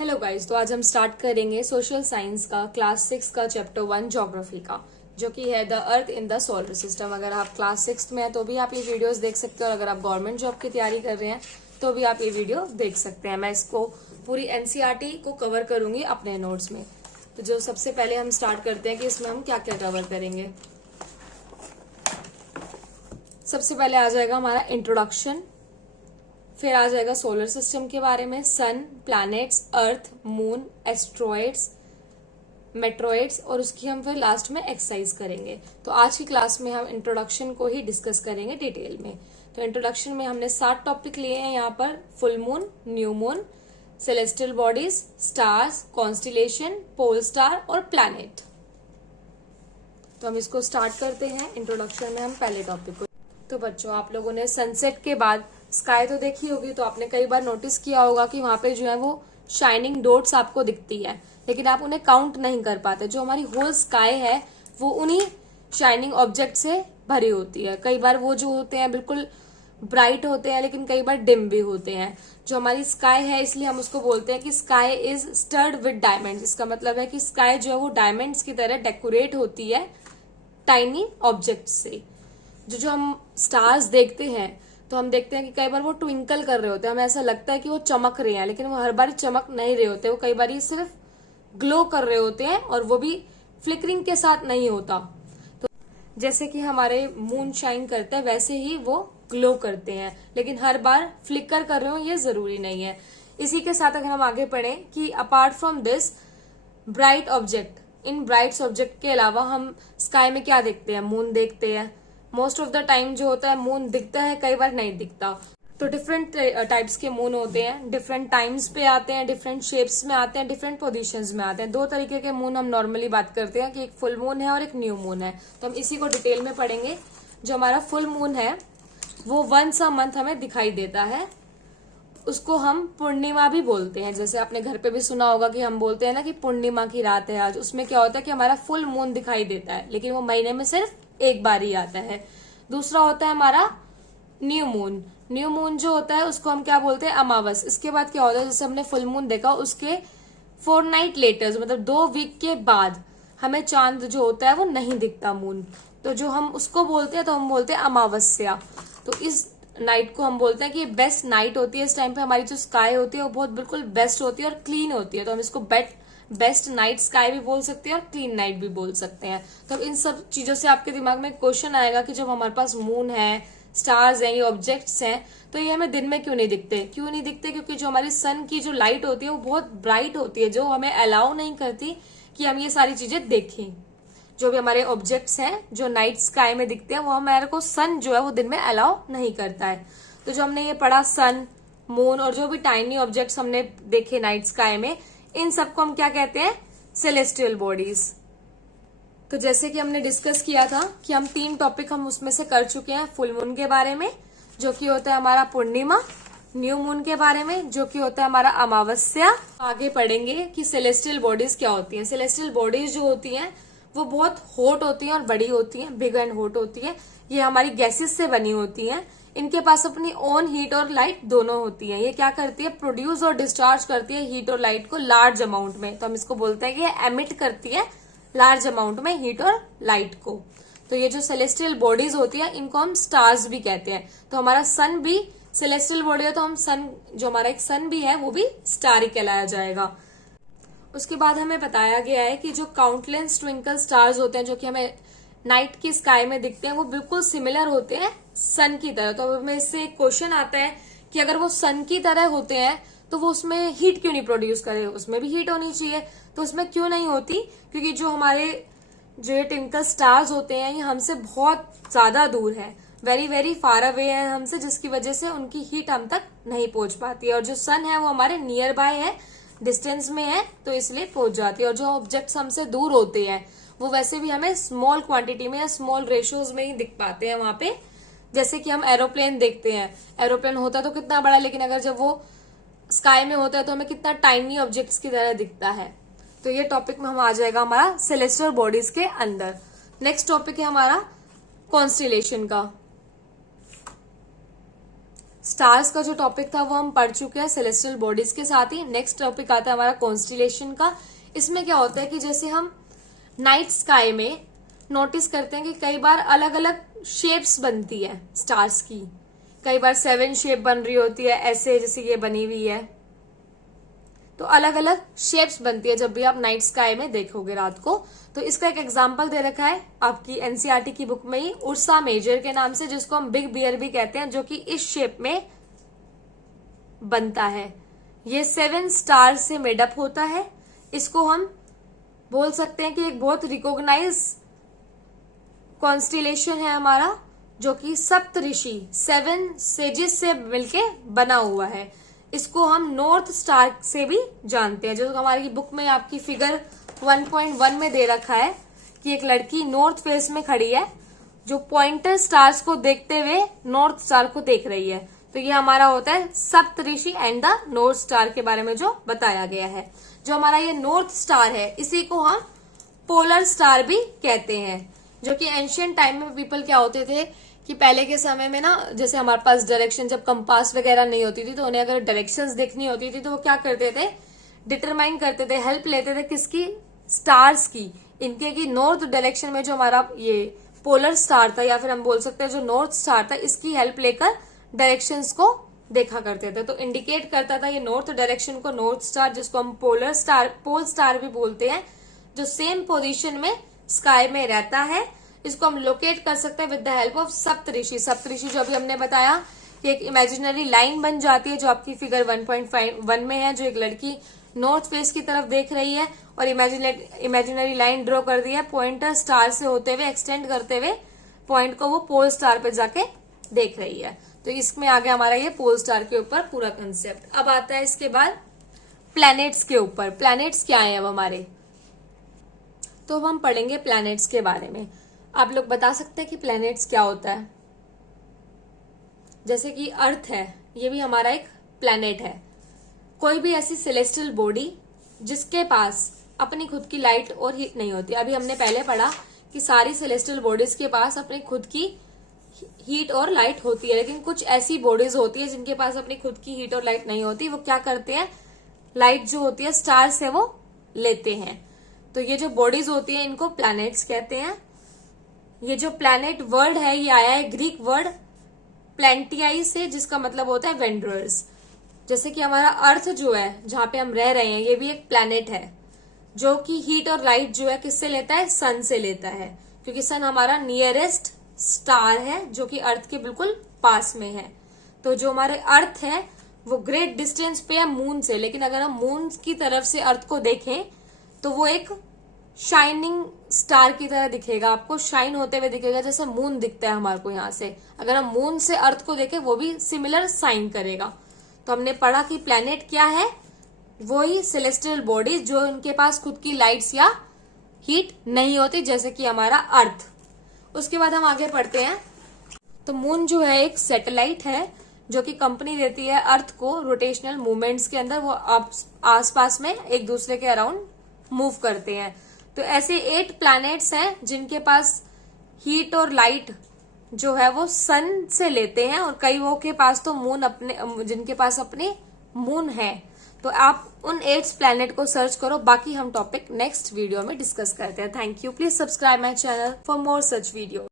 Hello guys, तो आज हम स्टार्ट करेंगे सोशल साइंस का क्लास 6 का चैप्टर 1 ज्योग्राफी का, जो कि है the earth in the solar system. अगर आप क्लास 6 में हैं तो भी आप ये वीडियोस देख सकते हो, और अगर आप गवर्नमेंट जॉब की तैयारी कर रहे हैं तो भी आप ये वीडियो देख सकते हैं। मैं इसको पूरी एनसीईआरटी को कवर करूंगी अपने नोट्स में। तो जो सबसे पहले हम स्टार्ट करते हैं कि इसमें हम क्या क्या कवर करेंगे। सबसे पहले आ जाएगा हमारा इंट्रोडक्शन, फिर आ जाएगा सोलर सिस्टम के बारे में, सन, प्लैनेट्स, अर्थ, मून, एस्ट्रॉइड्स, मेट्रॉइड्स, और उसकी हम फिर लास्ट में एक्सरसाइज करेंगे। तो आज की क्लास में हम इंट्रोडक्शन को ही डिस्कस करेंगे डिटेल में। तो इंट्रोडक्शन में हमने 7 टॉपिक लिए हैं यहाँ पर: full moon, new moon, celestial bodies, stars, constellation, pole star और प्लैनेट। तो हम इसको स्टार्ट करते हैं। इंट्रोडक्शन में हम पहले टॉपिक को, तो बच्चों आप लोगों ने सनसेट के बाद स्काई तो देखी होगी, तो आपने कई बार नोटिस किया होगा कि वहां पे जो है वो शाइनिंग डॉट्स आपको दिखती है, लेकिन आप उन्हें काउंट नहीं कर पाते। जो हमारी होल स्काई है वो उन्हीं शाइनिंग ऑब्जेक्ट से भरी होती है। कई बार वो जो होते हैं बिल्कुल ब्राइट होते हैं, लेकिन कई बार डिम भी होते हैं। जो हमारी स्काई है, इसलिए हम उसको बोलते हैं कि sky is studded with diamonds. इसका मतलब है कि स्काई जो है वो डायमंड्स की तरह डेकोरेट होती है टाइनी ऑब्जेक्ट से। जो हम स्टार्स देखते हैं तो हम देखते हैं कि कई बार वो ट्विंकल कर रहे होते हैं, हमें ऐसा लगता है कि वो चमक रहे हैं, लेकिन वो हर बार चमक नहीं रहे होते। वो कई बार सिर्फ ग्लो कर रहे होते हैं, और वो भी फ्लिकरिंग के साथ नहीं होता। तो जैसे कि हमारे मून शाइन करते हैं वैसे ही वो ग्लो करते हैं, लेकिन हर बार फ्लिकर कर रहे हो ये जरूरी नहीं है। इसी के साथ अगर हम आगे पढ़ें कि apart from this bright object, in bright object के अलावा हम स्काई में क्या देखते हैं? मून देखते हैं। मोस्ट ऑफ द टाइम जो होता है मून दिखता है, कई बार नहीं दिखता। तो डिफरेंट टाइप्स के मून होते हैं, डिफरेंट टाइम्स पे आते हैं, डिफरेंट शेप्स में आते हैं, डिफरेंट पोजीशंस में आते हैं। 2 तरीके के मून हम नॉर्मली बात करते हैं कि एक फुल मून है और एक न्यू मून है। तो हम इसी को डिटेल में पढ़ेंगे। जो हमारा फुल मून है वो वंस अ मंथ हमें दिखाई देता है, उसको हम पूर्णिमा भी बोलते हैं। जैसे आपने घर पे भी सुना होगा कि हम बोलते हैं ना कि पूर्णिमा की रात है आज। उसमें क्या होता है कि हमारा फुल मून दिखाई देता है, लेकिन वो महीने में सिर्फ एक बार ही आता है। दूसरा होता है हमारा न्यू मून। न्यू मून जो होता है उसको हम क्या बोलते हैं? अमावस। इसके बाद क्या होता है, जैसे हमने फुल मून देखा उसके 4 नाइट लेटर्स, मतलब 2 वीक के बाद हमें चांद जो होता है वो नहीं दिखता, मून। तो जो हम उसको बोलते हैं तो हम बोलते हैं अमावस्या। तो इस नाइट को हम बोलते हैं कि बेस्ट नाइट होती है। इस टाइम पे हमारी जो स्काई होती है वो बहुत बिल्कुल बेस्ट होती है और क्लीन होती है। तो हम इसको बेस्ट नाइट स्काई भी बोल सकते हैं और क्लीन नाइट भी बोल सकते हैं। तो इन सब चीजों से आपके दिमाग में क्वेश्चन आएगा कि जब हमारे पास मून है, स्टार्स हैं, ये ऑब्जेक्ट्स हैं, तो ये हमें दिन में क्यों नहीं दिखते? क्यों नहीं दिखते? क्योंकि जो हमारी सन की जो लाइट होती है वो बहुत ब्राइट होती है, जो हमें अलाउ नहीं करती कि हम ये सारी चीजें देखें। जो भी हमारे ऑब्जेक्ट्स हैं जो नाइट स्काई में दिखते हैं वो हमारे को सन जो है वो दिन में अलाउ नहीं करता है। तो जो हमने ये पढ़ा सन, मून और जो भी टाइनी ऑब्जेक्ट्स हमने देखे नाइट स्काई में, इन सबको हम क्या कहते हैं? Celestial bodies. तो जैसे कि हमने डिस्कस किया था कि हम 3 टॉपिक हम उसमें से कर चुके हैं। फुल मून के बारे में जो कि होता है हमारा पूर्णिमा, न्यू मून के बारे में जो कि होता है हमारा अमावस्या। आगे पढ़ेंगे कि सेलेस्टियल बॉडीज क्या होती हैं। सेलेस्टियल बॉडीज जो होती हैं वो बहुत हॉट होती हैं और बड़ी होती हैं, बिग एंड हॉट होती है। ये हमारी गैसेस से बनी होती हैं। इनके पास अपनी ओन हीट और लाइट दोनों होती है। ये क्या करती है? प्रोड्यूस और डिस्चार्ज करती है हीट और लाइट को लार्ज अमाउंट में। तो हम इसको बोलते हैं कि ये एमिट करती है लार्ज अमाउंट में हीट और लाइट को। तो ये जो सेलेस्टियल बॉडीज होती है इनको हम स्टार्स भी कहते हैं। तो हमारा सन भी सेलेस्टियल बॉडी है, तो हम सन, जो हमारा एक सन भी है वो भी स्टार ही कहलाया जाएगा। उसके बाद हमें बताया गया है कि जो काउंटलेस ट्विंकल स्टार्स होते हैं जो कि हमें नाइट की स्काई में दिखते हैं, वो बिल्कुल सिमिलर होते हैं सन की तरह। तो हमें इससे एक क्वेश्चन आता है कि अगर वो सन की तरह होते हैं तो वो उसमें हीट क्यों नहीं प्रोड्यूस करे? उसमें भी हीट होनी चाहिए, तो उसमें क्यों नहीं होती? क्योंकि जो हमारे जो ये ट्विंकल स्टार्स होते हैं ये हमसे बहुत ज्यादा दूर है, वेरी वेरी फार अवे है हमसे, जिसकी वजह से उनकी हीट हम तक नहीं पहुंच पाती है। और जो सन है वो हमारे नियर बाय है, डिस्टेंस में है, तो इसलिए पहुंच जाती है। और जो ऑब्जेक्ट्स हमसे दूर होते हैं वो वैसे भी हमें स्मॉल क्वांटिटी में या स्मॉल रेशियोज में ही दिख पाते हैं वहां पे। जैसे कि हम एरोप्लेन देखते हैं, एरोप्लेन होता तो कितना बड़ा, लेकिन अगर जब वो स्काई में होता है तो हमें कितना टाइनी ऑब्जेक्ट्स की तरह दिखता है। तो ये टॉपिक में हम आ जाएगा हमारा सेलेस्टियल बॉडीज के अंदर। नेक्स्ट टॉपिक है हमारा कॉन्स्टिलेशन का। स्टार्स का जो टॉपिक था वो हम पढ़ चुके हैं सेलेस्टियल बॉडीज के साथ ही। नेक्स्ट टॉपिक आता है हमारा कॉन्स्टिलेशन का। इसमें क्या होता है कि जैसे हम नाइट स्काई में नोटिस करते हैं कि कई बार अलग अलग शेप्स बनती है स्टार्स की। कई बार 7 शेप बन रही होती है, ऐसे जैसे ये बनी हुई है। तो अलग अलग शेप्स बनती है जब भी आप नाइट स्काई में देखोगे रात को। तो इसका एक एग्जांपल दे रखा है आपकी एनसीईआरटी की बुक में ही, उर्सा मेजर के नाम से, जिसको हम बिग बियर भी कहते हैं, जो कि इस शेप में बनता है। ये 7 स्टार से मेडअप होता है। इसको हम बोल सकते हैं कि एक बहुत रिकॉग्नाइज कॉन्स्टिलेशन है हमारा, जो कि सप्तऋषि 7 सेजेस से मिलके बना हुआ है। इसको हम नॉर्थ स्टार से भी जानते हैं, जो हमारी बुक में आपकी फिगर 1.1 में दे रखा है कि एक लड़की नॉर्थ फेस में खड़ी है, जो पॉइंटर स्टार्स को देखते हुए नॉर्थ स्टार को देख रही है। तो ये हमारा होता है सप्तऋषि एंड द नॉर्थ स्टार के बारे में जो बताया गया है। जो हमारा ये नॉर्थ स्टार है, इसी को हम पोलर स्टार भी कहते हैं। जो कि एंशियंट टाइम में पीपल क्या होते थे कि पहले के समय में ना, जैसे हमारे पास डायरेक्शन, जब कंपास वगैरह नहीं होती थी, तो उन्हें अगर डायरेक्शंस देखनी होती थी तो वो क्या करते थे, डिटरमाइन करते थे, हेल्प लेते थे किसकी, स्टार्स की, इनके की नॉर्थ डायरेक्शन में जो हमारा ये पोलर स्टार था, या फिर हम बोल सकते हैं जो नॉर्थ स्टार था, इसकी हेल्प लेकर डायरेक्शंस को देखा करते थे। तो इंडिकेट करता था ये नॉर्थ डायरेक्शन को नॉर्थ स्टार, जिसको हम पोलर स्टार, पोल स्टार भी बोलते हैं, जो सेम पोजीशन में स्काई में रहता है। इसको हम लोकेट कर सकते हैं विद द हेल्प ऑफ सप्तऋषि। सप्तऋषि जो अभी हमने बताया कि एक इमेजिनरी लाइन बन जाती है, जो आपकी फिगर 1.1 में है, जो एक लड़की नॉर्थ फेस की तरफ देख रही है और इमेजिनरी लाइन ड्रॉ कर दी है पॉइंटर स्टार से होते हुए, एक्सटेंड करते हुए पॉइंट को वो पोल स्टार पे जाके देख रही है। तो इसमें आगे हमारा ये पोल स्टार के ऊपर पूरा कंसेप्ट। अब आता है इसके बाद प्लैनेट्स के ऊपर। प्लैनेट्स क्या है अब हमारे, तो हम पढ़ेंगे प्लैनेट्स के बारे में। आप लोग बता सकते हैं कि प्लैनेट्स क्या होता है। जैसे कि अर्थ है, ये भी हमारा एक प्लैनेट है। कोई भी ऐसी सेलेस्टियल बॉडी जिसके पास अपनी खुद की लाइट और हीट नहीं होती। अभी हमने पहले पढ़ा कि सारी सेलेस्टियल बॉडीज के पास अपनी खुद की हीट और लाइट होती है, लेकिन कुछ ऐसी बॉडीज होती है जिनके पास अपनी खुद की हीट और लाइट नहीं होती। वो क्या करते हैं, लाइट जो होती है स्टार से वो लेते हैं। तो ये जो बॉडीज होती है इनको प्लैनेट्स कहते हैं। ये जो प्लैनेट वर्ड है, ये आया है ग्रीक वर्ड प्लैंटियाई से, जिसका मतलब होता है वेंडरर्स। जैसे कि हमारा अर्थ जो है, जहां पे हम रह रहे हैं, ये भी एक प्लैनेट है, जो कि हीट और लाइट जो है किससे लेता है, सन से लेता है, क्योंकि सन हमारा नियरेस्ट स्टार है, जो कि अर्थ के बिल्कुल पास में है। तो जो हमारे अर्थ है वो ग्रेट डिस्टेंस पे है मून से, लेकिन अगर हम मून की तरफ से अर्थ को देखें तो वो एक शाइनिंग स्टार की तरह दिखेगा, आपको शाइन होते हुए दिखेगा, जैसे मून दिखता है हमारे को यहाँ से। अगर हम मून से अर्थ को देखें वो भी सिमिलर शाइन करेगा। तो हमने पढ़ा कि प्लैनेट क्या है, वही सेलेस्टियल बॉडी जो उनके पास खुद की लाइट्स या हीट नहीं होती, जैसे कि हमारा अर्थ। उसके बाद हम आगे पढ़ते हैं। तो मून जो है एक सैटेलाइट है, जो कि कंपनी देती है अर्थ को रोटेशनल मूवमेंट्स के अंदर। वो आसपास में एक दूसरे के अराउंड मूव करते हैं। तो ऐसे 8 प्लैनेट्स हैं जिनके पास हीट और लाइट जो है वो सन से लेते हैं, और कई वो के पास तो मून अपने, जिनके पास अपने मून है। तो आप उन 8 प्लैनेट को सर्च करो। बाकी हम टॉपिक नेक्स्ट वीडियो में डिस्कस करते हैं। Thank you. Please subscribe my channel for more such video.